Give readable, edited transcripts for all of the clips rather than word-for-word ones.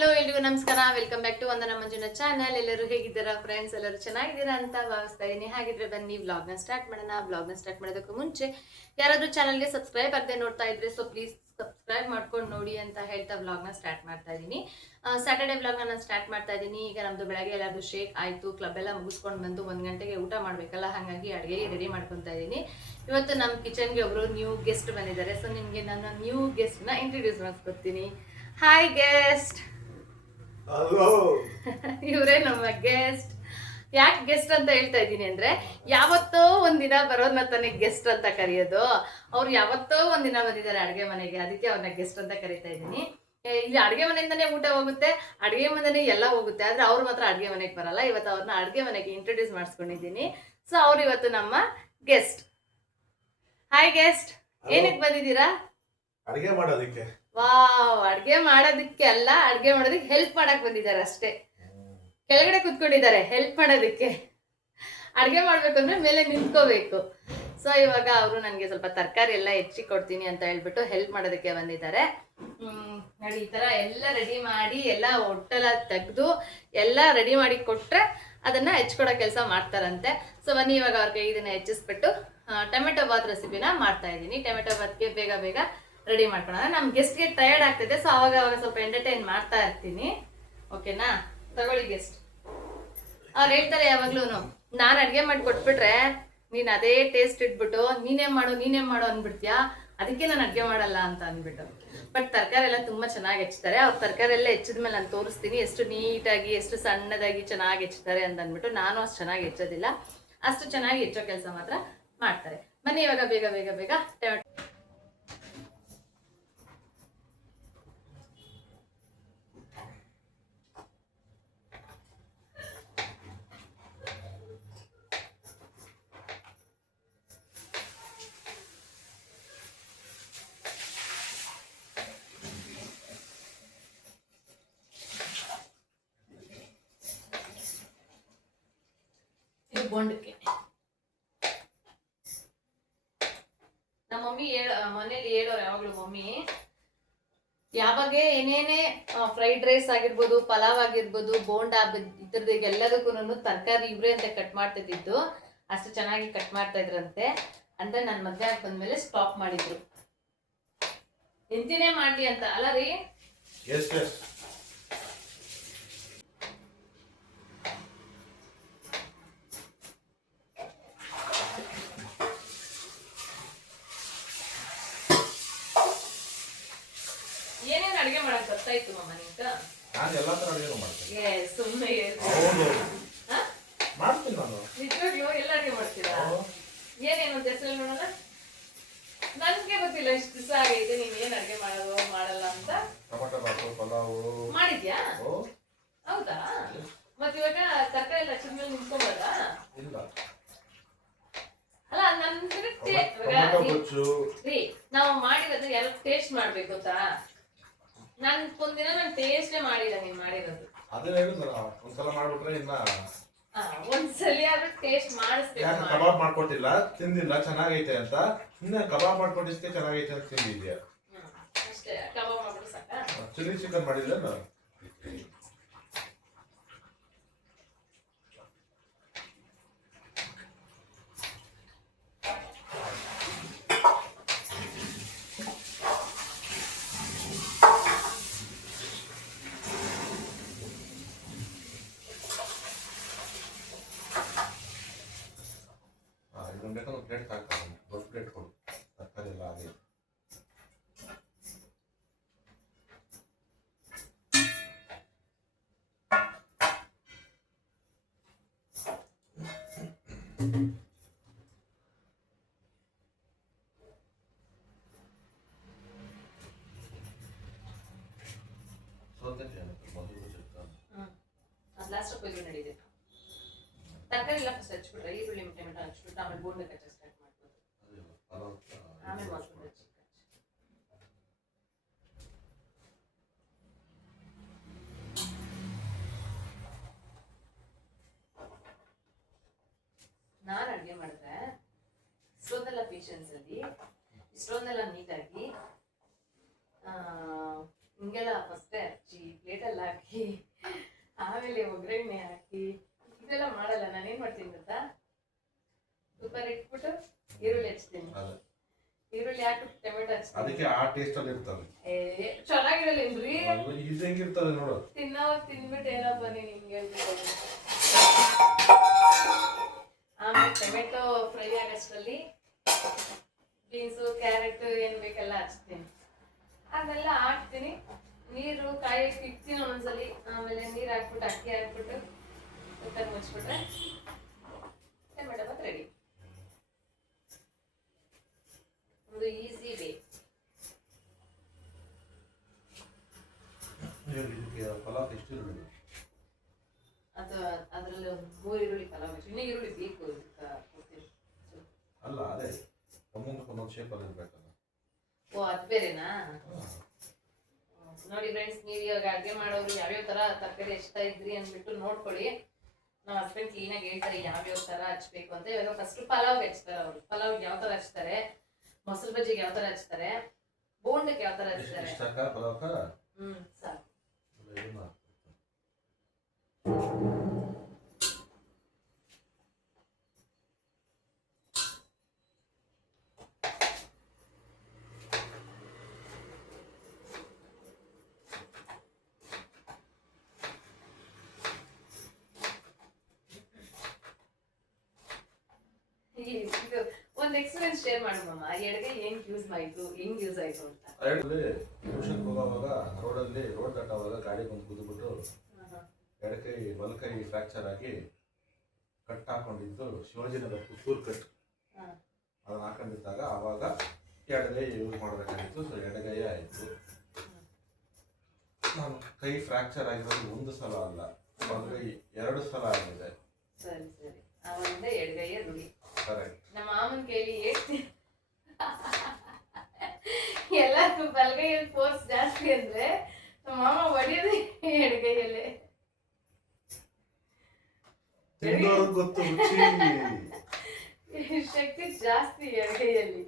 Hello ಎಲ್ರಿಗೂ ನಮಸ್ಕಾರ. Welcome back to Vandana Manjuna channel. ಎಲ್ಲರೂ ಹೇಗಿದ್ದೀರಾ ಫ್ರೆಂಡ್ಸ್? ಎಲ್ಲರೂ ಚೆನ್ನಾಗಿದ್ದೀರಾ ಅಂತ ಭಾವಿಸ್ತಾ ಇದ್ದೀನಿ. ಹಾಗಿದ್ರೆ ಬನ್ನಿ ವ್ಲಾಗ್ನ ಸ್ಟಾರ್ಟ್ ಮಾಡೋಣ. ವ್ಲಾಗ್ನ ಸ್ಟಾರ್ಟ್ ಮಾಡೋದಕ್ಕೂ ಮುಂಚೆ ಯಾರಾದರೂ ಚಾನಲ್ಗೆ ಸಬ್ಸ್ಕ್ರೈಬ್ ಆಗದೆ ನೋಡ್ತಾ ಇದ್ರೆ ಸೊ ಪ್ಲೀಸ್ ಸಬ್ಸ್ಕ್ರೈಬ್ ಮಾಡ್ಕೊಂಡು ನೋಡಿ ಅಂತ ಹೇಳ್ತಾ ವ್ಲಾಗ್ನ ಸ್ಟಾರ್ಟ್ ಮಾಡ್ತಾ ಇದ್ದೀನಿ. ಸ್ಯಾಟರ್ಡೆ ವ್ಲಾಗ್ನ ನಾನು ಸ್ಟಾರ್ಟ್ ಮಾಡ್ತಾ ಇದ್ದೀನಿ. ಈಗ ನಮ್ಮದು ಬೆಳಗ್ಗೆ ಎಲ್ಲಾದರೂ ಶೇಕ್ ಆಯಿತು, ಕ್ಲಬ್ ಎಲ್ಲ ಮುಗಿಸ್ಕೊಂಡು ಬಂದು 1 ಗಂಟೆಗೆ ಊಟ ಮಾಡಬೇಕಲ್ಲ, ಹಾಗಾಗಿ ಅಡುಗೆಗೆ ರೆಡಿ ಮಾಡ್ಕೊತಾ ಇದ್ದೀನಿ. ಇವತ್ತು ನಮ್ಮ ಕಿಚನ್ಗೆ ಒಬ್ಬರು ನ್ಯೂ ಗೆಸ್ಟ್ ಬಂದಿದ್ದಾರೆ. ಸೊ ನಿಮಗೆ ನನ್ನ ನ್ಯೂ ಗೆಸ್ಟ್ನ ಇಂಟ್ರೊಡ್ಯೂಸ್ ಮಾಡಿಸ್ಕೊಡ್ತೀನಿ. Hi guest. ಇವರೇ ನಮ್ಮ ಗೆಸ್ಟ್. ಯಾಕೆ ಗೆಸ್ಟ್ ಅಂತ ಹೇಳ್ತಾ ಇದ್ದೀನಿ ಅಂದ್ರೆ, ಯಾವತ್ತೋ ಒಂದಿನ ಬರೋದನ್ನ ತಾನೇ ಗೆಸ್ಟ್ ಅಂತ ಕರೆಯೋದು. ಅವ್ರು ಯಾವತ್ತೋ ಒಂದಿನ ಬಂದಿದ್ದಾರೆ ಅಡುಗೆ ಮನೆಗೆ, ಅದಕ್ಕೆ ಅವ್ರನ್ನ ಗೆಸ್ಟ್ ಅಂತ ಕರಿತಾ ಇದ್ದೀನಿ. ಇಲ್ಲಿ ಅಡುಗೆ ಮನೆಯಿಂದನೇ ಊಟ ಹೋಗುತ್ತೆ, ಅಡುಗೆ ಮನೆನೇ ಎಲ್ಲ ಹೋಗುತ್ತೆ, ಆದ್ರೆ ಅವ್ರು ಮಾತ್ರ ಅಡುಗೆ ಮನೆಗೆ ಬರಲ್ಲ. ಇವತ್ತು ಅವ್ರನ್ನ ಅಡುಗೆ ಮನೆಗೆ ಇಂಟ್ರೊಡ್ಯೂಸ್ ಮಾಡಿಸ್ಕೊಂಡಿದ್ದೀನಿ. ಸೊ ಅವ್ರು ಇವತ್ತು ನಮ್ಮ ಗೆಸ್ಟ್. ಹಾಯ್ ಗೆಸ್ಟ್, ಏನಕ್ಕೆ ಬಂದಿದ್ದೀರಾ? ಅಡಿಗೆ ಮಾಡೋದಕ್ಕೆ. ವಾವ್, ಅಡ್ಗೆ ಮಾಡೋದಕ್ಕೆ ಅಲ್ಲ, ಅಡ್ಗೆ ಮಾಡೋದಕ್ಕೆ ಹೆಲ್ಪ್ ಮಾಡಕ್ ಬಂದಿದ್ದಾರೆ ಅಷ್ಟೇ. ಕೆಳಗಡೆ ಕುತ್ಕೊಂಡಿದ್ದಾರೆ ಹೆಲ್ಪ್ ಮಾಡೋದಕ್ಕೆ. ಅಡ್ಗೆ ಮಾಡ್ಬೇಕಂದ್ರೆ ಮೇಲೆ ನಿಂತ್ಕೋಬೇಕು. ಸೊ ಇವಾಗ ಅವರು ನನಗೆ ಸ್ವಲ್ಪ ತರಕಾರಿ ಎಲ್ಲ ಹೆಚ್ಚಿ ಕೊಡ್ತೀನಿ ಅಂತ ಹೇಳ್ಬಿಟ್ಟು ಹೆಲ್ಪ್ ಮಾಡೋದಕ್ಕೆ ಬಂದಿದ್ದಾರೆ. ನೋಡಿ, ಈ ತರ ಎಲ್ಲ ರೆಡಿ ಮಾಡಿ ಎಲ್ಲ ಒಟ್ಟೆಲ್ಲ ತೆಗೆದು ಎಲ್ಲ ರೆಡಿ ಮಾಡಿ ಕೊಟ್ರೆ ಅದನ್ನ ಹೆಚ್ಕೊಡೋ ಕೆಲಸ ಮಾಡ್ತಾರಂತೆ. ಸೊ ಬನ್ನಿ ಇವಾಗ ಅವ್ರಿಗೆ ಇದನ್ನ ಹೆಚ್ಚಿಸ್ಬಿಟ್ಟು ಟೊಮೆಟೊ ಬಾತ್ ರೆಸಿಪಿನ ಮಾಡ್ತಾ ಇದ್ದೀನಿ. ಟೊಮೆಟೊ ಬಾತ್ಗೆ ಬೇಗ ಬೇಗ ರೆಡಿ ಮಾಡ್ಕೊಳ್ಳೋಣ. ನಮ್ಮ ಗೆಸ್ಟ್ಗೆ ಟಯರ್ಡ್ ಆಗ್ತಿದೆ, ಸೊ ಅವಾಗ ಸ್ವಲ್ಪ ಎಂಟರ್ಟೈನ್ ಮಾಡ್ತಾ ಇರ್ತೀನಿ. ಓಕೆನಾ? ತಗೊಳ್ಳಿ ಗೆಸ್ಟ್. ಅವ್ರು ಹೇಳ್ತಾರೆ ಯಾವಾಗ್ಲೂ, ನಾನು ಅಡುಗೆ ಮಾಡಿ ಕೊಟ್ಬಿಟ್ರೆ ನೀನು ಅದೇ ಟೇಸ್ಟ್ ಇಟ್ಬಿಟ್ಟು ನೀನೇ ಮಾಡು ಅಂದ್ಬಿಡ್ತೀಯಾ, ಅದಕ್ಕೆ ನಾನು ಅಡುಗೆ ಮಾಡಲ್ಲ ಅಂತ ಅಂದ್ಬಿಟ್ಟು. ಬಟ್ ತರಕಾರಿ ಎಲ್ಲ ತುಂಬ ಚೆನ್ನಾಗಿ ಹೆಚ್ಚುತ್ತಾರೆ. ಅವ್ರು ತರಕಾರಿ ಎಲ್ಲ ಹೆಚ್ಚಿದ್ಮೇಲೆ ನಾನು ತೋರಿಸ್ತೀನಿ ಎಷ್ಟು ನೀಟಾಗಿ ಎಷ್ಟು ಸಣ್ಣದಾಗಿ ಚೆನ್ನಾಗಿ ಹೆಚ್ಚುತ್ತಾರೆ ಅಂತ ಅಂದ್ಬಿಟ್ಟು. ನಾನು ಅಷ್ಟು ಚೆನ್ನಾಗಿ ಹೆಚ್ಚೋದಿಲ್ಲ, ಅಷ್ಟು ಚೆನ್ನಾಗಿ ಹೆಚ್ಚೋ ಕೆಲಸ ಮಾತ್ರ ಮಾಡ್ತಾರೆ. ಬನ್ನಿ ಇವಾಗ ಬೇಗ ಬೇಗ ಬೇಗ ಟೊಮೆಟೊ ಬೋಂಡಕ್ಕೆ. ನಮ್ಮ ಮಮ್ಮಿ ಮನೇಲಿ ಹೇಳೋರು ಯಾವಾಗ್ಲೂ, ಮಮ್ಮಿ ಯಾವಾಗ ಏನೇನೇ ಫ್ರೈಡ್ ರೈಸ್ ಆಗಿರ್ಬೋದು, ಪಲಾವ್ ಆಗಿರ್ಬೋದು, ಬೋಂಡಾ ಇದ್ರದ್ದು ಎಲ್ಲದಕ್ಕೂ ತರಕಾರಿ ಇವ್ರೆ ಅಂತ ಕಟ್ ಮಾಡ್ತಿದ್ದು, ಅಷ್ಟು ಚೆನ್ನಾಗಿ ಕಟ್ ಮಾಡ್ತಾ ಇದ್ರಂತೆ. ಅಂದ್ರೆ ನನ್ನ ಮದ್ವೆ ಆಗಿ ಬಂದ್ಮೇಲೆ ಸ್ಟಾಪ್ ಮಾಡಿದ್ರು. ಎಂತಿನೇ ಮಾಡ್ಲಿ ಅಂತ ಅಲ್ಲ ರೀ? ಏನೇನು ಅಡಿಗೆ ಮಾಡಕ್ ಬರ್ತಾಯಿತ್ತು ಮಮ್ಮ ನಿಂಕ? ನಾನು ಎಲ್ಲಾ ತರ ಅಡಿಗೆ ಮಾಡ್ತೀನಿ. ಸುಮ್ಮನೆ ಮಾಡ್ತೀನಿ ನಾನು. ನಿಜವಾಗ್ಲೂ ಎಲ್ಲ ಅಡಿಗೆ ಮಾಡ್ತೀರಾ? ಏನೇನು ಅಂತ ಹೆಸರು ನೋಡೋಣ. ನನ್ಗೆ ಗೊತ್ತಿಲ್ಲ, ಇಷ್ಟು ದಿವಸ ಆಗೈತೆ ನೀನ್ ಏನ್ ಅಡಿಗೆ ಮಾಡೋದು ಮಾಡಲ್ಲ ಅಂತ. ಟೊಮೆಟೊ ಬಾತು, ಪಲಾವು ಮಾಡಿದ್ಯಾ? ಹೌದಾ? ಮತ್ ಇವಾಗ ತರಕಾರಿ ಎಲ್ಲ ಹಚ್ಚಿದ ಮೇಲೆ ನಿಂತ್ಕೊಂಬೋದ? ಇಲ್ಲ ಅಲ್ಲ, ನನ್ಗೆ ನಾವು ಮಾಡಿರೋದು ಎಲ್ಲ ಟೇಸ್ಟ್ ಮಾಡ್ಬೇಕು ಗೊತ್ತಾ? ನಾನು ಒಂದಿನ ನಾನು ಟೇಸ್ಟೇ ಮಾಡಿಲ್ಲ ನೀನ್ ಮಾಡಿರೋದು. ಅದೇ ಹೇಳಿದ್ನಲ್ಲ, ಒಂದ್ಸಲ ಮಾಡ್ಬಿಟ್ರೆ ಇನ್ನ ಒಂದ್ಸಲಿ ಆದ್ರೂ ಟೇಸ್ಟ್ ಮಾಡಿಸ್ಬೇಕು. ಕಬಾಬ್ ಮಾಡ್ಕೊಟ್ಟಿಲ್ಲ, ತಿಂದಿಲ್ಲ ಚೆನ್ನಾಗೈತೆ ಅಂತ. ಇನ್ನ ಕಬಾಬ್ ಮಾಡ್ಕೊಟ್ಟಿದ್ಕೆ ಚೆನ್ನಾಗೈತೆ ಅಂತ ತಿಂದಿದ್ಯಾ ಅಷ್ಟೇ. ಕಬಾಬ್ ಮಾಡ್ಬಿಟ್ಟು ಸಾಕ? ಚಿಲ್ಲಿ ಚಿಕನ್ ಮಾಡಿಲ್ಲ ನಾನು. ಬೇಕಾದ್ರೆ ಪ್ಲೇಟ್ ಹಾಕ್ತಾರೆ, ದೊಡ್ಡ ಪ್ಲೇಟ್ ಕೊಡು, ತರಕಾರಿ ಎಲ್ಲ ಆಗಿ. ನಡೀದೆ ತರಕಾರಿ ಎಲ್ಲ ಫಸ್ಟ್ ಹಚ್ಬಿಟ್ರೆ, ಈರುಳ್ಳಿ ಟೊಮೆಟೊ ಹಚ್ಬಿಟ್ಟು ಆಮೇಲೆ ಬೋಂಡ ಕಚ್ಚ ಸ್ಟಾರ್ಟ್ ಮಾಡ್ಬೋದು. ಆಮೇಲೆ ಮಾಡ್ಕೊಂಡು ಹಚ್ಚಿ ನಾನು ಅಡುಗೆ ಮಾಡಿದ್ರೆ ಇಷ್ಟೊಂದೆಲ್ಲ ಪೇಷನ್ಸ್ ಅಲ್ಲಿ, ಇಷ್ಟೊಂದೆಲ್ಲ ನೀಟಾಗಿ ಹಿಂಗೆಲ್ಲ ಫಸ್ಟೇ ಹಚ್ಚಿ ಪ್ಲೇಟೆಲ್ಲ ಹಾಕಿ ಆಮೇಲೆ ಒಗ್ಗರಣೆ ಹಾಕಿ ಇದೆಲ್ಲ ಮಾಡಲ್ಲ. ನಾನೇನ್ ಮಾಡ್ತೀನಿ ಗೊತ್ತಾ, ಕುಕ್ಕರ್ ಇಟ್ಬಿಟ್ಟು ಈರುಳ್ಳಿ ಹಚ್ತೀನಿ, ಅದೇ ಈರುಳ್ಳಿ ಹಾಕ್ಬಿಟ್ಟು ಟೊಮೆಟೊ ಹಚ್ತೀನಿ. ಅದಕ್ಕೆ ಆ ಟೇಸ್ಟ್ ಅಲ್ಲಿ ಇರ್ತವೆ. ಚೆನ್ನಾಗಿರಲ್ಲ ಏನ್ರಿ? ಇದು ಹೆಂಗಿರ್ತದೆ ನೋಡು. ತಿನ್ನೋವಾಗ ತಿನ್ಬಿಟ್ಟು ಏನಪ್ಪ ನೀನ್ ಹಿಂಗೆ ಹೇಳ್ಬಿಟ್ಟು. ಆಮೇಲೆ ಟೊಮೆಟೊ ಫ್ರೈ ಆಗೋಷ್ಟರಲ್ಲಿ ಬೀನ್ಸು ಕ್ಯಾರೆಟ್ ಏನ್ ಬೇಕೆಲ್ಲ ಹಚ್ತೀನಿ. ಅದೆಲ್ಲ ಹಾಕ್ತೀನಿ, ನೀರು ಕಾಯಕ್ಕೆ ಇಡ್ತೀನಿ ಒಂದೊಂದ್ಸಲಿ. ಆಮೇಲೆ ನೀರು ಹಾಕ್ಬಿಟ್ಟು ಅಕ್ಕಿ ಹಾಕ್ಬಿಟ್ಟು ಕುಕ್ಕರ್ ಮುಚ್ಬಿಟ್ರೆ ಟೊಮೆಟೊ ಬಾತ್ ರೆಡಿ. ಒಂದು ಈಸಿ ವೇ. ಇದಕ್ಕೆ ಪಲಾವ್ ಎಷ್ಟು ಈರುಳ್ಳಿ? ಅದು ಅದ್ರಲ್ಲಿ ಒಂದು 3 ಈರುಳ್ಳಿ ಪಲಾವ್ ಬೇಕು. ಇನ್ನೂ ಈರುಳ್ಳಿ ಬೇಕು ಇದಕ್ಕೆ. ಅಲ್ಲ ಅದೇ ಒಂದೊಂದು ಶೇಪ್ ಅಲ್ಲಿ ಇರ್ಬೇಕಲ್ಲ. ಓ ಅದು ಬೇರೆನಾ? ನೋಡಿ ಫ್ರೆಂಡ್ಸ್, ನೀವು ಇವಾಗ ಅಡುಗೆ ಮಾಡೋರು ಯಾವ್ಯಾವ ತರ ತರಕಾರಿ ಹಚ್ತಾ ಇದ್ರಿ ಅಂದ್ಬಿಟ್ಟು ನೋಡ್ಕೊಳ್ಳಿ. ನಮ್ಮ ಹಸ್ಬೆಂಡ್ ಕ್ಲೀನಾಗಿ ಹೇಳ್ತಾರೆ ಯಾವ್ಯಾವ ತರ ಹಚ್ಬೇಕು ಅಂತ. ಇವಾಗ ಫಸ್ಟ್ ಪಲಾವ್ಗೆ ಹಚ್ತಾರೆ ಅವರು. ಪಲಾವ್ಗೆ ಯಾವ ತರ ಹಚ್ತಾರೆ, ಮೊಸರು ಬಜ್ಜಿಗೆ ಯಾವ ತರ ಹಚ್ತಾರೆ, ಬೋಂಡಕ್ಕೆ ಯಾವ ತರ ಹಚ್ತಾರೆ. ಸಾಕು. ಇದು ಒಂದು ಎಕ್ಸ್ಪೀರಿಯನ್ಸ್ ಶೇರ್ ಮಾಡಮ್ಮ. ಎಡಗೈ ಹೆಂಗ್ ಯೂಸ್ ಆಯ್ತು, ಹೆಂಗ್ ಯೂಸ್ ಆಯ್ತು ಅಂತ. ಟ್ಯೂಷನ್ ಹೋಗುವಾಗ ರೋಡ್ ದಾಟುವಾಗ ಗಾಡಿ ಬಂದು ಕೂತ್ಬಿಟ್ಟು ಎಡಕೈ ಬಲಕೈ ಫ್ರಾಕ್ಚರ್ ಆಗಿ ಕಟ್ ಹಾಕೊಂಡಿದ್ದು ಶಿವಾಜಿನಗರ ಪುತ್ತೂರು ಕಟ್. ಅದನ್ನ ಹಾಕೊಂಡಿದ್ದಾಗ ಅವಾಗ ಎಡಗೈ ಯೂಸ್ ಮಾಡಬೇಕಾಗಿತ್ತು. ಸೊ ಎಡಗೈ ಆಯಿತು. ನಾನು ಕೈ ಫ್ರಾಕ್ಚರ್ ಆಗಿರೋದು ಒಂದು ಸಲ ಅಲ್ಲ, ಬಲಗೈ 2 ಸಲ ಆಗಿದೆ. ಸರಿ ಸರಿ, ಅವನಿಂದ ಎಡಗೈಯ ರೂಢಿ. ಕರೆಕ್ಟ್. ನಮ್ಮ ಮಾಮನ ಕೈಲಿ ಎಲ್ಲರೂ ಬಲಗೈಯಲ್ಲಿ ಫೋರ್ಸ್ ಜಾಸ್ತಿ ಅಂದ್ರೆ ನಮ್ಮ ಮಾಮ ಹೊಡಿಯೋದು ಎಡಗೈಯಲ್ಲೇ. ಗೊತ್ತು ಶಕ್ತಿ ಜಾಸ್ತಿ ಎಡಗೈಯಲ್ಲಿ.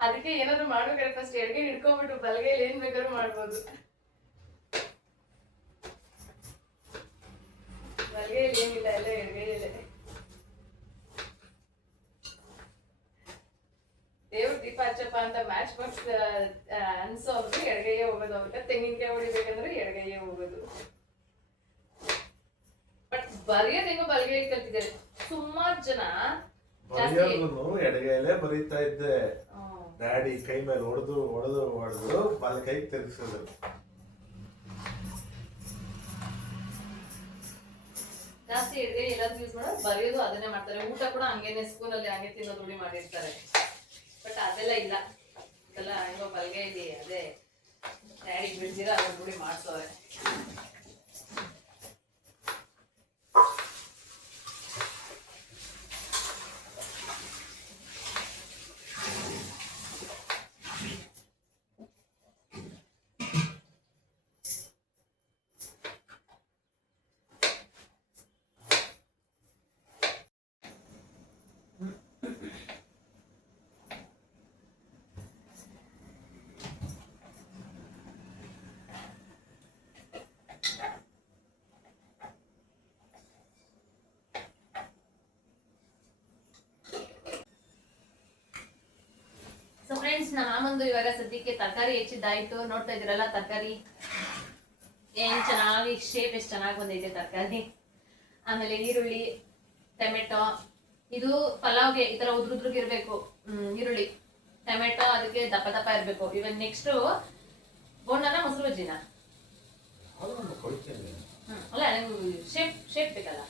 ಅದಕ್ಕೆ ಏನಾದ್ರು ಮಾಡ್ಬೇಕಾದ್ರೆ ಫಸ್ಟ್ ಎಡಗೈ ಹಿಡ್ಕೊಂಡ್ಬಿಟ್ಟು ಬಲಗೈಯಲ್ಲಿ ಏನ್ ಬೇಕಾದ್ರೂ ಮಾಡ್ಬೋದು. ಬಲಗೈಯಲ್ಲಿ ಏನಿಲ್ಲ, ಎಲ್ಲ ಎಡಗೈಯಲ್ಲೇ. ದೇವ್ರ ದೀಪ ಹಚ್ಚಪ್ಪ ಅಂತ ಮ್ಯಾಚ್ ಬಾಕ್ಸ್ ಅನ್ಸೋರು ಎಡಗೈಯೇ ಹೋಗೋದು. ಅವ್ರಿಗೆ ತೆಂಗಿನಕಾಯಿ ಹೊಡಿಬೇಕಂದ್ರೆ ಎಡಗೈಯೇ ಹೋಗೋದು. ಬಟ್ ಬರೆಯೋದು ಹೆಂಗೋ ಬಲಗೈ ಕಲ್ತಿದ್ದಾರೆ ಸುಮಾರು ಜನ. ಎಡಗೈಯಲ್ಲೇ ಬರೀತಾ ಇದ್ದೆ. ಡ್ಯಾಡಿ ಕೈ ಮೇಲೆ ಹೊಡೆದು ಬಲಗೈ ತಿರ್ಗಿಸೋದು. ಜಾಸ್ತಿ ಎಡಗೈ ಎಲ್ಲಾದ್ರೂ ಯೂಸ್ ಮಾಡೋದು, ಬರೆಯೋದು ಅದನ್ನೇ ಮಾಡ್ತಾರೆ. ಊಟ ಕೂಡ ಹಂಗೇನೆ ಸ್ಪೂನಲ್ಲಿ ಹಂಗೆ ತಿನ್ನೋದು ರೂಢಿ ಮಾಡಿರ್ತಾರೆ. ಬಟ್ ಅದೆಲ್ಲ ಇಲ್ಲ, ಅದೆಲ್ಲ ಹೆಂಗೋ ಬಲಗೈಲಿ ಅದೇ ಡ್ಯಾಡಿ ಬಿಡ್ದಿರ ಅದ್ರ ರೂಢಿ ಮಾಡ್ಸೋರೆ. ಸೊ ಫ್ರೆಂಡ್ಸ್, ನಮ್ಮ ಮಾಮಂದು ಇವಾಗ ಸದ್ಯಕ್ಕೆ ತರಕಾರಿ ಹೆಚ್ಚಿದ್ದಾಯ್ತು. ನೋಡ್ತಾ ಇದ್ದೀರಲ್ಲ ತರಕಾರಿ ಏನ್ ಚೆನ್ನಾಗಿ ಶೇಪ್ ಎಷ್ಟು ಚೆನ್ನಾಗಿ ಬಂದೈತೆ ತರಕಾರಿ. ಆಮೇಲೆ ಈರುಳ್ಳಿ, ಟೊಮೆಟೊ, ಇದು ಪಲಾವ್ಗೆ ಈ ತರ ಉದ್ರುದ್ರಿಗಿರ್ಬೇಕು. ಈರುಳ್ಳಿ ಟೊಮೆಟೊ ಅದಕ್ಕೆ ದಪ್ಪ ದಪ್ಪ ಇರ್ಬೇಕು. ಇವಾಗ ನೆಕ್ಸ್ಟ್ ಬೋಂಡನ ಮೊಸರು ಬಜ್ಜಿನ ಅಲ್ಲ, ಶೇಪ್ ಬೇಕಲ್ಲ.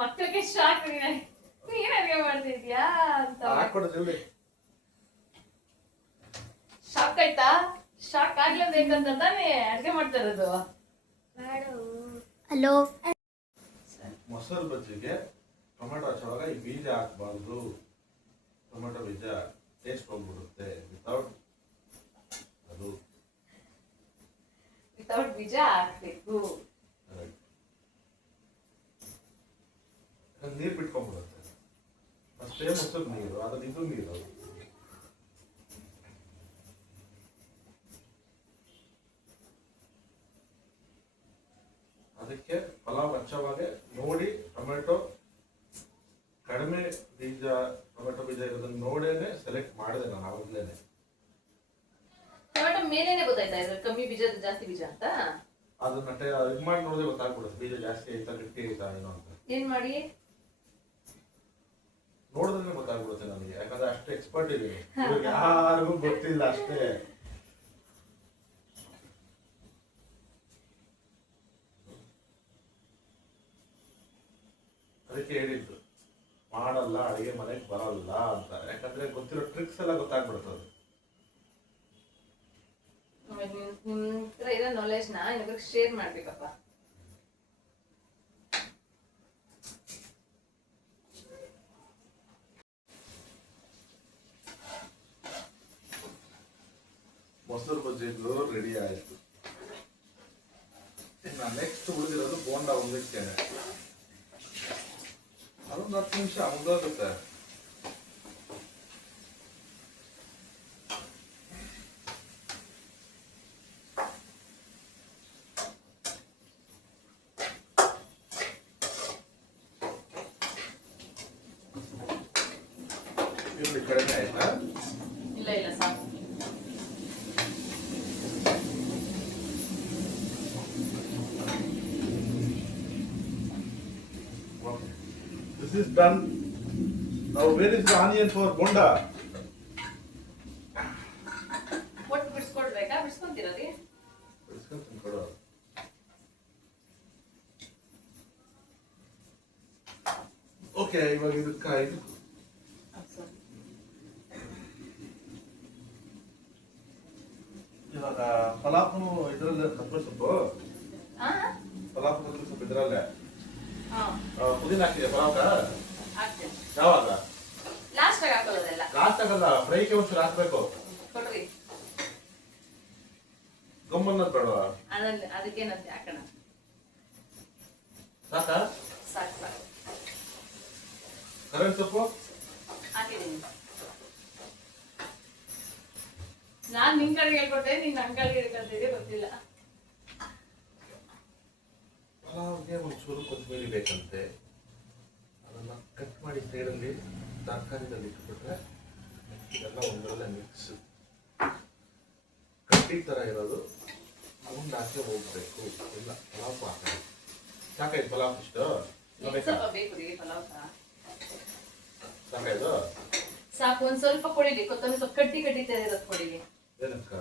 ಮಕ್ಕಳಿಗೆ ಶಾಕ್, ನೀನ್ ಅಡ್ಗೆ ಮಾಡ್ತಿದ್ಯಾ ಅಂತ ಶಾಕ್ ಆಯ್ತಾ? ಶಾಕ್ ಆಗ್ಲೇಬೇಕಂತ ತಾನೇ ಅಡ್ಗೆ ಮಾಡ್ತಾ ಇರೋದು. ಹಲೋ, ಮೊಸರು ಬಜ್ಜಿಗೆ ಟೊಮೆಟೊ ಹಚ್ಚುವಾಗ ಈ ಬೀಜ ಹಾಕ್ಬಾರ್ದು. ಟೊಮೆಟೊ ಬೀಜ ಟೇಸ್ಟ್ ಹೋಗ್ಬಿಡುತ್ತೆ ವಿತೌಟ್ ಅದು ವಿತೌಟ್ ಬೀಜ ಹಾಕ್ಬೇಕು. ನೀರು ಬಿಟ್ಕೊಂಡ್ಬಿಡುತ್ತೆ ಅಷ್ಟೇ. ಮೊಸರು ನೀರು ಅದ್ರಲ್ಲಿ ಇದು ನೀರು. ಅದಕ್ಕೆ ಪಲಾವ್ ಹಚ್ಚವಾಗೆ ನೋಡಿ ಟೊಮೆಟೊ ಕಡಿಮೆ ಬೀಜ ಟೊಮೆಟೊ ಬೀಜ ಇರೋದನ್ನ ನೋಡೇನೆ ಸೆಲೆಕ್ಟ್ ಮಾಡಿದೆ ನಾನು ಆವಾಗ್ಲೇನೆ. ಟೊಮೆಟೊ ಮೇಲೇನೆ ಗೊತ್ತಾಯ್ತಾ ಇದ್ರ ಕಮ್ಮಿ ಬೀಜ ಜಾಸ್ತಿ ಬೀಜ ಅಂತ? ಅದನ್ನ ಇದು ಮಾಡಿ ನೋಡಿದ್ರೆ ಗೊತ್ತಾಗ್ಬಿಡುತ್ತೆ ಬೀಜ ಜಾಸ್ತಿ ಐತಾ ಗಟ್ಟಿ ಐತಾ ಏನೋ ಅಂತ. ಏನ್ ಮಾಡಿ ನೋಡಿದ್ರೆ ಗೊತ್ತಾಗ್ಬಿಡುತ್ತೆ ನನಗೆ, ಯಾಕಂದ್ರೆ ಅಷ್ಟು ಎಕ್ಸ್ಪರ್ಟ್ ಇದೀನಿ. ಯಾರಿಗೂ ಗೊತ್ತಿಲ್ಲ ಅಷ್ಟೇ. ಅದಕ್ಕೆ ಹೇಳಿದ್ದು ಮಾಡಲ್ಲ ಅಡಿಗೆ ಮನೆಗೆ ಬರಲ್ಲ ಅಂತ, ಯಾಕಂದ್ರೆ ಗೊತ್ತಿರೋ ಟ್ರಿಕ್ಸ್ ಎಲ್ಲ ಗೊತ್ತಾಗ್ಬಿಡ್ತದೆ. ನಿಮ್ ಹತ್ರ ಇರೋ ನಾಲೆಜ್ ನ ಇನ್ನೊಬ್ರಿಗೆ ಶೇರ್ ಮಾಡ್ಬೇಕಪ್ಪ. ಮೊಸರು ಬಜ್ಜಿಗಳು ರೆಡಿ ಆಯ್ತು. ನೆಕ್ಸ್ಟ್ ಉಳಿದಿರೋದು ಬೋಂಡ ಒಂದಿರ್ತೇನೆ. ಅದೊಂದು 10 ನಿಮಿಷ ಮುಗ್ದೋಗುತ್ತೆ. ಇಲ್ಲಿ ಕಡಿಮೆ ಆಯ್ತಾ? ಇಲ್ಲ ಇಲ್ಲ ಸಾಕು. This is done. Now where is the onion for bonda? ಒಟ್ಟು ಬಿಡಿಸ್ಕೊಡ್ಬೇಕಾ? ಬಿಡಿಸ್ಕೊಂತೀರಾ ರೀ? ಬಿಡಿಸ್ಕೊಂತೀನಿ ಕೊಡು. ಓಕೆ, ಇವಾಗ ಇದಕ್ಕೆ ಇದು ಇವಾಗ ಪಲಾವ್ನು ಇದರಲ್ಲೇ ಕೊತ್ತಂಬರಿ ಸೊಪ್ಪು, ಪಲಾವ್ ಕೊತ್ತಂಬರಿ ಸೊಪ್ಪು ಇದರಲ್ಲೇ ಪುದೀನ ಹಾಕಿದೆ ಪಲಾವ್ಗ. ಯಾವಾಗ ಲಾಸ್ಟ್ ಆಗಿ ಹಾಕೋದೆಲ್ಲ? ಲಾಸ್ಟ್ ಆಗಲ್ಲ, ಫ್ರೈಗೆ ಒಂಚೂರು ಹಾಕ್ಬೇಕು. ಕೊಡ್ರಿ ಗಮ್ಮನ್ನದ್ ಬೇಡವಾ? ಅದಕ್ಕೇನಂತೆ ಹಾಕೋಣ. ಸಾಕಾ? ಸಾಕು ಸಾಕು. ಕರೆಂಟ್ ಸೊಪ್ಪು ಹಾಕಿದ್ದೀನಿ. ನಾನ್ ನಿನ್ ಕಡೆಗೆ ಹೇಳ್ಕೊಟ್ಟೆ, ನೀನ್ ನನ್ ಕಡೆಗೆ ಹೇಳ್ಕೊಳ್ತಿದ್ದೆ ಗೊತ್ತಿಲ್ಲ. ಪಲಾವ್ಗೆ ಒಂಚೂರು ಕೊತ್ತಂಬರಿ ಬೇಕಂತೆ. ಅದನ್ನ ಕಟ್ ಮಾಡಿ ಸೈಡಲ್ಲಿ ತರಕಾರಿದಲ್ಲಿ ಇಟ್ಬಿಟ್ರೆ ಇದೆಲ್ಲ ಒಂದರಲ್ಲೇ ಮಿಕ್ಸ್ ಕಟ್ಟಿ ತರ ಇರೋದು ಮುಂದೆ ಹಾಕಿ ಹೋಗ್ಬೇಕು. ಇಲ್ಲ ಪಲಾವ್ ಹಾಕಿ ಸಾಕಾಯ್ತು. ಪಲಾವ್ ಇಷ್ಟು ಸ್ವಲ್ಪ ಬೇಕು ರೀ ಪಲಾವ್. ಸಾಕಾಯ್ತು. ಸಾಕು. ಒಂದ್ ಸ್ವಲ್ಪ ಕೊಡಿಲಿ, ಕೊತ್ತಂಬರಿ ಸ್ವಲ್ಪ ಕಡ್ಡಿ ಕಡ್ಡಿ ತರ ಇರೋದು ಕೊಡಿಲಿ. ಏನಕ್ಕ?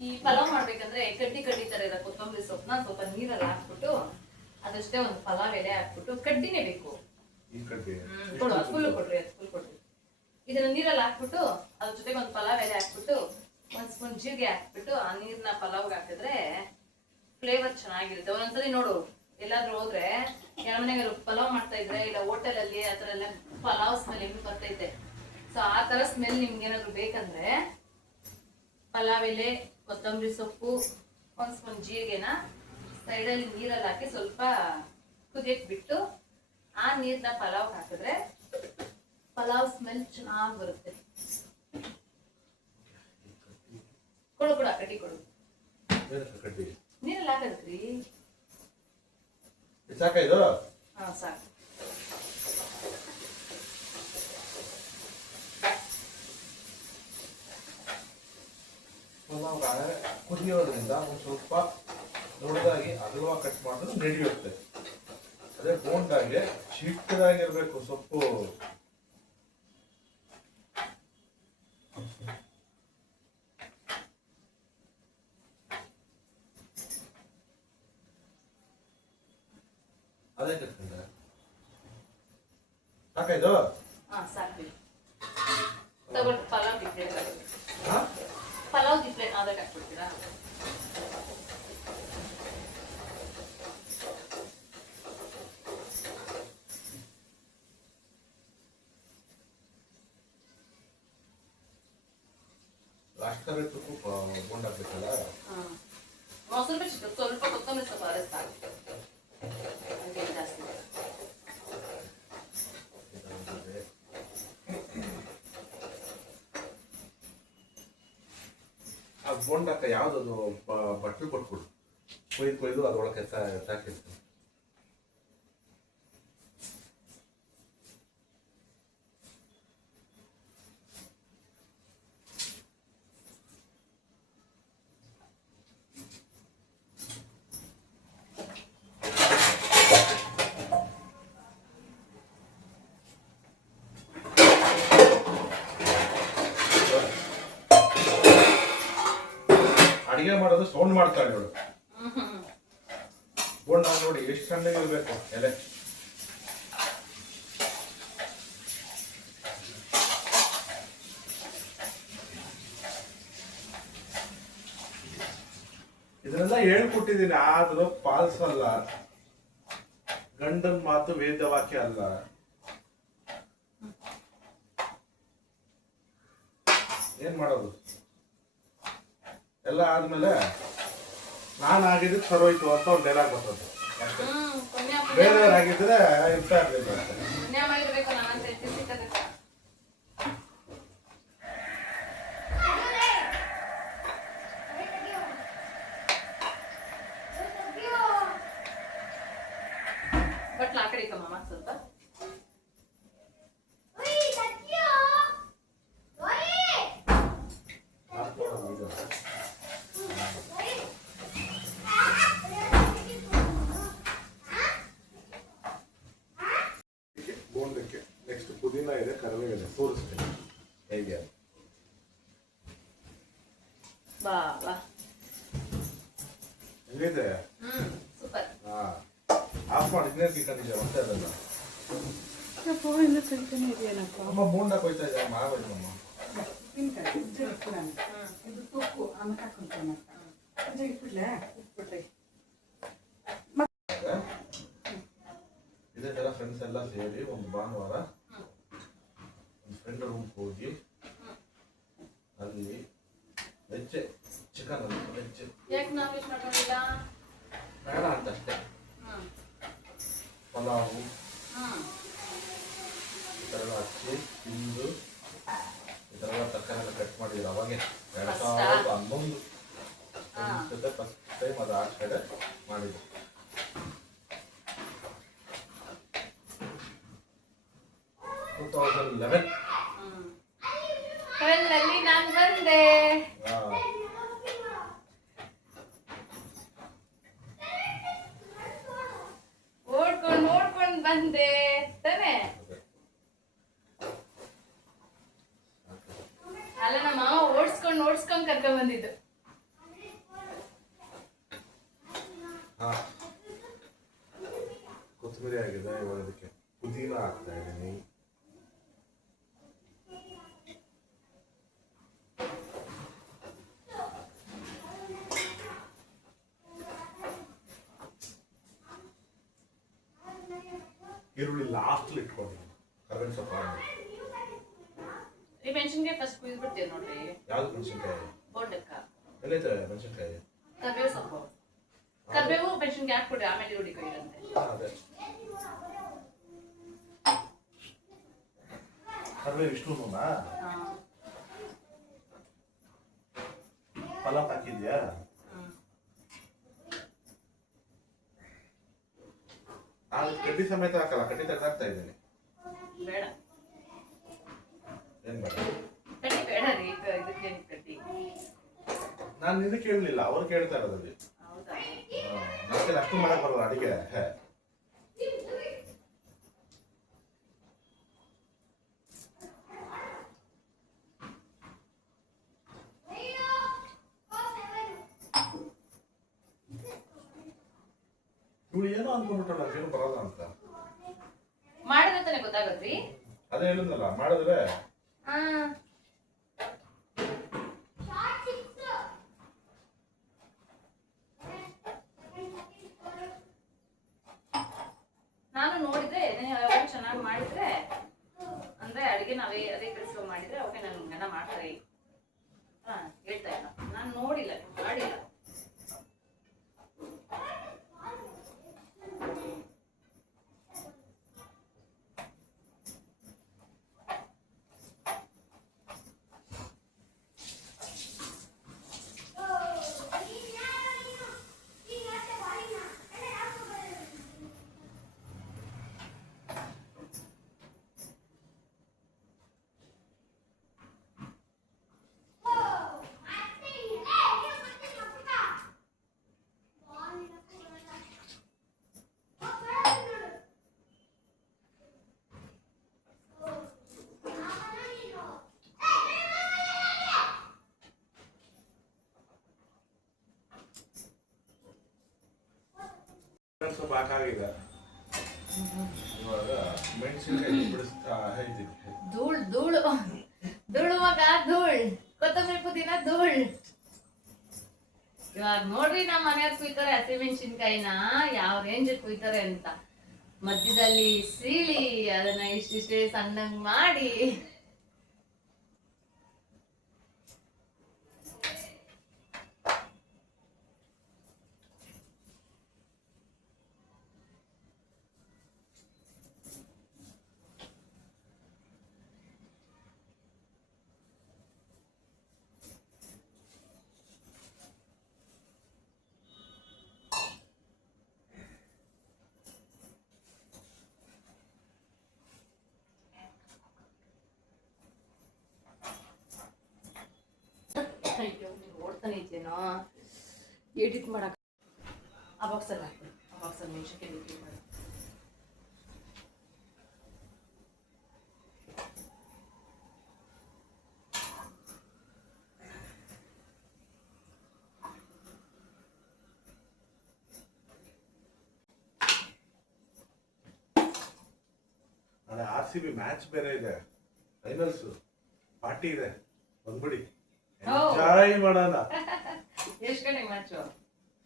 ಈ ಪಲಾವ್ ಮಾಡ್ಬೇಕಂದ್ರೆ ಕಡ್ಡಿ ಕಡ್ಡಿ ತರ ಇರೋ ಕೊತ್ತಂಬರಿ ಸೊಪ್ಪನ್ನ ಸ್ವಲ್ಪ ನೀರಲ್ಲಿ ಹಾಕ್ಬಿಟ್ಟು ಅದಷ್ಟೇ ಒಂದು ಪಲಾವ್ ಎಲೆ ಹಾಕ್ಬಿಟ್ಟು, ಕಡ್ಡಿನೇ ಬೇಕು. ಈ ಕಡ್ಡಿ ಕೊಡು, ಅದು ಫುಲ್ ಕೊಡ್ರಿ, ಅದು ಫುಲ್ ಕೊಡ್ರಿ. ಇದನ್ನ ನೀರಲ್ಲಿ ಹಾಕ್ಬಿಟ್ಟು ಅದ್ರ ಜೊತೆಗೆ ಒಂದು ಪಲಾವ್ ಎಲೆ ಹಾಕ್ಬಿಟ್ಟು 1 ಸ್ಪೂನ್ ಜೀರಿಗೆ ಹಾಕ್ಬಿಟ್ಟು ಆ ನೀರ್ನ ಪಲಾವ್ಗೆ ಹಾಕಿದ್ರೆ ಫ್ಲೇವರ್ ಚೆನ್ನಾಗಿರುತ್ತೆ. ಒಂದೊಂದ್ಸರಿ ನೋಡು, ಎಲ್ಲಾದ್ರೂ ಹೋದ್ರೆ ಯಾರ ಮನೆಗೆ ಪಲಾವ್ ಮಾಡ್ತಾ ಇದ್ರೆ ಇಲ್ಲ ಹೋಟೆಲ್ ಅಲ್ಲಿ ಆತರ ಎಲ್ಲ ಪಲಾವ್ ಸ್ಮೆಲ್ ಹೆಂಗ್ ಬರ್ತೈತೆ. ಸೊ ಆ ತರ ಸ್ಮೆಲ್ ನಿಮ್ಗೆ ಏನಾದ್ರು ಬೇಕಂದ್ರೆ ಪಲಾವ್ ಎಲೆ, ಕೊತ್ತಂಬರಿ ಸೊಪ್ಪು, 1 ಸ್ಪೂನ್ ಜೀರಿಗೆನ ಸೈಡಲ್ಲಿ ನೀರಲ್ಲಿ ಹಾಕಿ ಸ್ವಲ್ಪ ಕುದಿಯಕ್ ಬಿಟ್ಟು ಆ ನೀರ್ನ ಪಲಾವ್ ಹಾಕಿದ್ರೆ ಪಲಾವ್ ಸ್ಮೆಲ್ ಚೆನ್ನಾಗಿ ಬರುತ್ತೆ. ಕೊಡು ಕೊಡು, ಕಡ್ಡಿ ಕೊಡು. ಕಡ್ಡಿ ನೀರಲ್ಲಿ ಹಾಕದ್ರಿ. ಸಾಕಾಯ್ತು? ಹಾ ಸಾಕು. ಪಲಾವ್ ಕುದಿಯೋದ್ರಿಂದ ಒಂದು ಸ್ವಲ್ಪ ದೊಡ್ಡದಾಗಿ ಅಗಲವಾಗಿ ಕಟ್ ಮಾಡಿದ್ರೆ ನಡೆಯುತ್ತೆ. ಅದೇ ಬೋಂಡಾಗೆ ಚಿಕ್ಕದಾಗಿರ್ಬೇಕು ಸೊಪ್ಪು. ಅದೇ ಕಟ್ಕೊಂಡೆ. ಸಾಕಾಯ್ತು? ಹಾ ಸಾಕು. ತಗೊಂಡು ಪಲಾವ್ ಡಿಪ್ಲೇಟ್ ಹಾ? ಪಲಾವ್ ಡಿಪ್ಲೇಟ್ ಅದಕ್ಕೆ ಹಾಕ್ಬಿಡ್ತೀರಾ? ತರಕಾರಿ ತುಪ್ಪ ಬೋಂಡ್ ಹಾಕ್ಬೇಕಲ್ಲ. ಮೊಸರು ಬಿಟ್ಟು ಸ್ವಲ್ಪ ಕೊತ್ತಂಬರಿ ಸ್ವಲ್ಪ ಅರಸ್ತಾಗುತ್ತೆ ಜಾಸ್ತಿ. ಆ ಬೋಂಡಾಕ ಯಾವ್ದದು ಬಟ್ಲು ಕೊಟ್ಬಿಡು, ಕೊಯ್ದು ಅದ್ರೊಳಗೆ ಎತ್ತಾಕಿರ್ತೀನಿ. ಅಡಿಗೆ ಮಾಡೋದು ಸೌಂಡ್ ಮಾಡ್ತಾಳೆ ಇವಳು. ಬೋಂಡ ನೋಡಿ ಎಷ್ಟು ಸಣ್ಣಗಿರ್ಬೇಕು ಎಲೆ. ಇದನ್ನೆಲ್ಲ ಹೇಳ್ಕೊಟ್ಟಿದ್ದೀನಿ, ಆದ್ರೂ ಪಾಲಿಸಲ್ಲ. ಗಂಡನ ಮಾತು ವೇದವಾಕ್ಯ ಅಲ್ಲ. ಏನ್ ಮಾಡೋದು? ಎಲ್ಲ ಆದ್ಮೇಲೆ ನಾನು ಆಗಿದ್ದು ಸರೋಯ್ತು ಅಂತ ಒಂದು ಡೈಲಾಗ್ ಬರ್ತದೆ. ಬೇರೆಯವರಾಗಿದ್ರೆ ಇರ್ತಾ ಇರ್ಲಿಲ್ಲ. ಬಟ್ ಆ ಕಡೆ ಕಮ್ಮ ಸ್ವಲ್ಪ ಬೋಂಡಕ್ಕೆ ನೆಕ್ಸ್ಟ್ ಪುದೀನ ಇದೆ, ಕರಿಬೇವಿದೆ, ತೋರಿಸ್ತೀನಿ ಹೇಗೆ. ಬಾ ಬಾ ಹೆಂಗಿದೆ? ಸೂಪರ್. ಹಾ, ಆಫ್ ಮಾಡಿ ಇನ್ನೇನು ಕಂಡಿದ್ದೆ ಮತ್ತೆ ಅದಲ್ಲ. ಅಮ್ಮ ಬೋಂಡ ಕೊಯ್ತಾ ಇದ್ದಾರೆ, ಮಾಡಬೇಡಿ ನಮ್ಮ. ಇದೇ ತರ ಫ್ರೆಂಡ್ಸ್ ಎಲ್ಲ ಸೇರಿ ಒಂದು ಭಾನುವಾರ ಒಂದು ಫ್ರೆಂಡ್ ರೂಮ್ಗೆ ಹೋಗಿ ಅಲ್ಲಿ ವೆಜ್ ಚಿಕನ್ ಅಲ್ಲಿ ವೆಜ್ ಬೇಡ ಅಂತ ಅಷ್ಟೇ. ಪಲಾವು ಈ ಥರ ಎಲ್ಲ ಹಚ್ಚಿ ತಿಂದು ಈ ಥರ ಎಲ್ಲ ತರಕಾರಿ ಎಲ್ಲ ಕಟ್ ಮಾಡಿದ್ರು ಅವಾಗೆ 2011 ಜೊತೆ ಫಸ್ಟ್ ಟೈಮ್ ಅದು ಆ ಕಡೆ ಮಾಡಿದ್ರು. ನಾನು ಬಂದೆ, ಓಡ್ಕೊಂಡು ಬಂದೆ ತಾನೆ. ಅಲ್ಲ ನಮ್ಮ ಮಾವ ಓಡ್ಸ್ಕೊಂಡು ಕರ್ಕೊಂಡ್ ಬಂದಿದ್ದು. ಕೊತ್ತಂಬರಿ ಆಗಿದೆ, ಇವಾಗ ಅದಕ್ಕೆ ಪುದೀನ ಹಾಕ್ತಾ ಇದ್ದೀನಿ. ಈರುಳ್ಳಿ ಲಾಸ್ಟ್ ಇಟ್ಕೊಂಡಿದ್ದೀನಿ, ಕರ್ಬೇವಿನ ಸೊಪ್ಪು ಹಾಕಿ. ಈ ಮೆಣಸಿನ್ಕಾಯಿ ಫಸ್ಟ್ ಕುಯ್ದು ಬಿಡ್ತೀವಿ ನೋಡ್ರಿ. ಯಾವ್ದು ಮೆಣಸಿನ್ಕಾಯಿ? ಬೋಂಡಕ್ಕ ಎಲ್ಲೈತೆ ಮೆಣಸಿನ್ಕಾಯಿ? ಕರ್ಬೇವು ಸೊಪ್ಪು, ಕರ್ಬೇವು ಮೆಣಸಿನ್ಕಾಯಿ ಹಾಕ್ಬಿಡ್ರಿ, ಆಮೇಲೆ ಈರುಳ್ಳಿ ಕೊಯ್ಯಿರಂತೆ. ಅದೇ ಕರ್ಬೇವು ಇಷ್ಟುನಾ? ಪಲಾವ್ ಹಾಕಿದ್ಯಾ? ಕಡ್ಡಿ ಸಮೇತ ಹಾಕಲ್ಲ, ಕಡ್ಡಿ ತೆಗ್ದಾಕ್ತಾ ಇದ್ದೀನಿ. ಬೇಡ, ಏನ್ ಬೇಡ? ಕಡ್ಡಿ ಬೇಡ ರೀ, ಇದಕ್ಕೆ ಕಡ್ಡಿ. ನಾನು ನಿನ್ನ ಕೇಳಲಿಲ್ಲ, ಅವ್ರು ಕೇಳ್ತಾ ಇರೋದಲ್ಲಿ. ಹೌದಾ? ಮತ್ತೆ ಅಷ್ಟು ಮಾಡಕ್ ಬರಲ್ಲ ಅಡಿಗೆ. ಇವಳು ಏನೋ ಅನ್ಕೊಂಡ್ಬಿಟ್ಟಲ್ಲ, ಏನು ಬರಲ್ಲ ಅಂತ. ಮಾಡಿದ್ರೆ ತಾನೇ ಗೊತ್ತಾಗತ್ರಿ. ಅದೇ ಹೇಳಿದ್ನಲ್ಲ, ಮಾಡಿದ್ರೆ ನಾನು ನೋಡಿದ್ರೆ ಯಾವಾಗ ಚೆನ್ನಾಗಿ ಮಾಡಿದ್ರೆ ಅಂದ್ರೆ ಅಡಿಗೆ ನಾವೇ ಅದೇ ಕೆಲಸ ಮಾಡಿದ್ರೆ ಅವಾಗ ನನ್ನ ಗಂಡ ಮಾಡ್ತಾರೆ. ಹೇಳ್ತಾ ಇಲ್ಲ, ನಾನು ನೋಡಿಲ್ಲ, ಮಾಡಿಲ್ಲ. ಸ್ವಲ್ಪ ಹಾಕಾಗಿದೆ. ಇವಾಗ ಮೆಣಸಿನಕಾಯಿ ಬಿಡಿಸ್ತಾ ಇದ್ದೀವಿ. ಧೂಳ್ ಧೂಳು ಧೂಳು ಮಗ, ಧೂಳ್. ಕೊತ್ತಂಬರಿ ಪುದೀನ ಧೂಳ್. ಇವಾಗ ನೋಡ್ರಿ ನಮ್ಮ ಮನೆಯವ್ರು ಕುಯ್ತಾರೆ ಹಸಿಮೆಣಸಿನ್ಕಾಯಿನ ಯಾವ ರೇಂಜ್ ಕುಯ್ತಾರೆ ಅಂತ. ಮಧ್ಯದಲ್ಲಿ ಸೀಳಿ ಅದನ್ನ ಇಷ್ಟಿಷ್ಟೇ ಸಣ್ಣಂಗ್ ಮಾಡಿ ಓಡ್ತಾನೆ ಇದ್ದೇನೋ ಎಡಿಟ್ ಮಾಡಕ್. ಆ ಬಾಕ್ಸಲ್ಲಿ ಹಾಕ್ಬಿಡು, ಆ ಬಾಕ್ಸಲ್ಲಿ ಮೆಣಸಿನ್ಕಾಯಿ ಎಡಿಟ್ ಮಾಡಿ. ನಾಳೆ RCB ಮ್ಯಾಚ್ ಬೇರೆ ಇದೆ, ಫೈನಲ್ಸ್ ಪಾರ್ಟಿ ಇದೆ, ಬಂದ್ಬಿಡಿ ಎಂಜಾಯ್ ಮಾಡೋಣ. ಎಷ್ಟು ಗಂಟೆಗೆ ಮ್ಯಾಚು?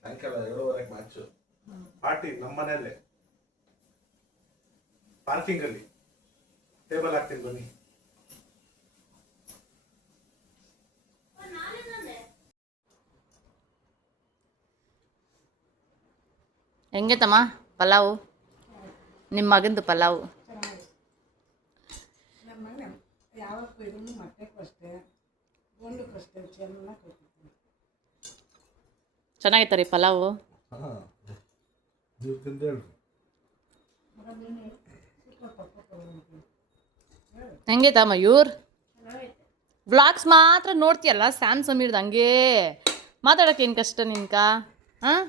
ಸಾಯಂಕಾಲ 7:30 ಮ್ಯಾಚು. ಪಾರ್ಟಿ ನಮ್ಮ ಮನೆಯಲ್ಲೇ ಪಾರ್ಕಿಂಗ್ ಅಲ್ಲಿ ಟೇಬಲ್ ಹಾಕ್ತೀನಿ ಬನ್ನಿ. ಹೆಂಗೆ ತಮ್ಮ ಪಲಾವು? ನಿಮ್ಮ ಮಗಂದು ಪಲಾವು ನಮ್ಮ ಮನೆ ಯಾವತ್ತೂ ಇದನ್ನು ಮಟ್ಟಕ್ಕೂ ಅಷ್ಟೇ ಒಂದಕ್ಕೂ ಅಷ್ಟೇ ಚೆನ್ನಾಗಿ ಕೊಡ್ತೀನಿ. ಚೆನ್ನಾಗಿತ್ತು ರೀ ಪಲಾವು. ನೀವು ತಿಂದೇಳ್ರಿ. ಹೆಂಗೈತಾ ಮಯೂರ್? ವ್ಲಾಗ್ಸ್ ಮಾತ್ರ ನೋಡ್ತೀಯಲ್ಲ ಸ್ಯಾಮ್ ಸಮೀರ್ದು, ಹಂಗೆ ಮಾತಾಡೋಕೆ ಏನು ಕಷ್ಟ ನಿನ್ಕ? ಹಾಂ,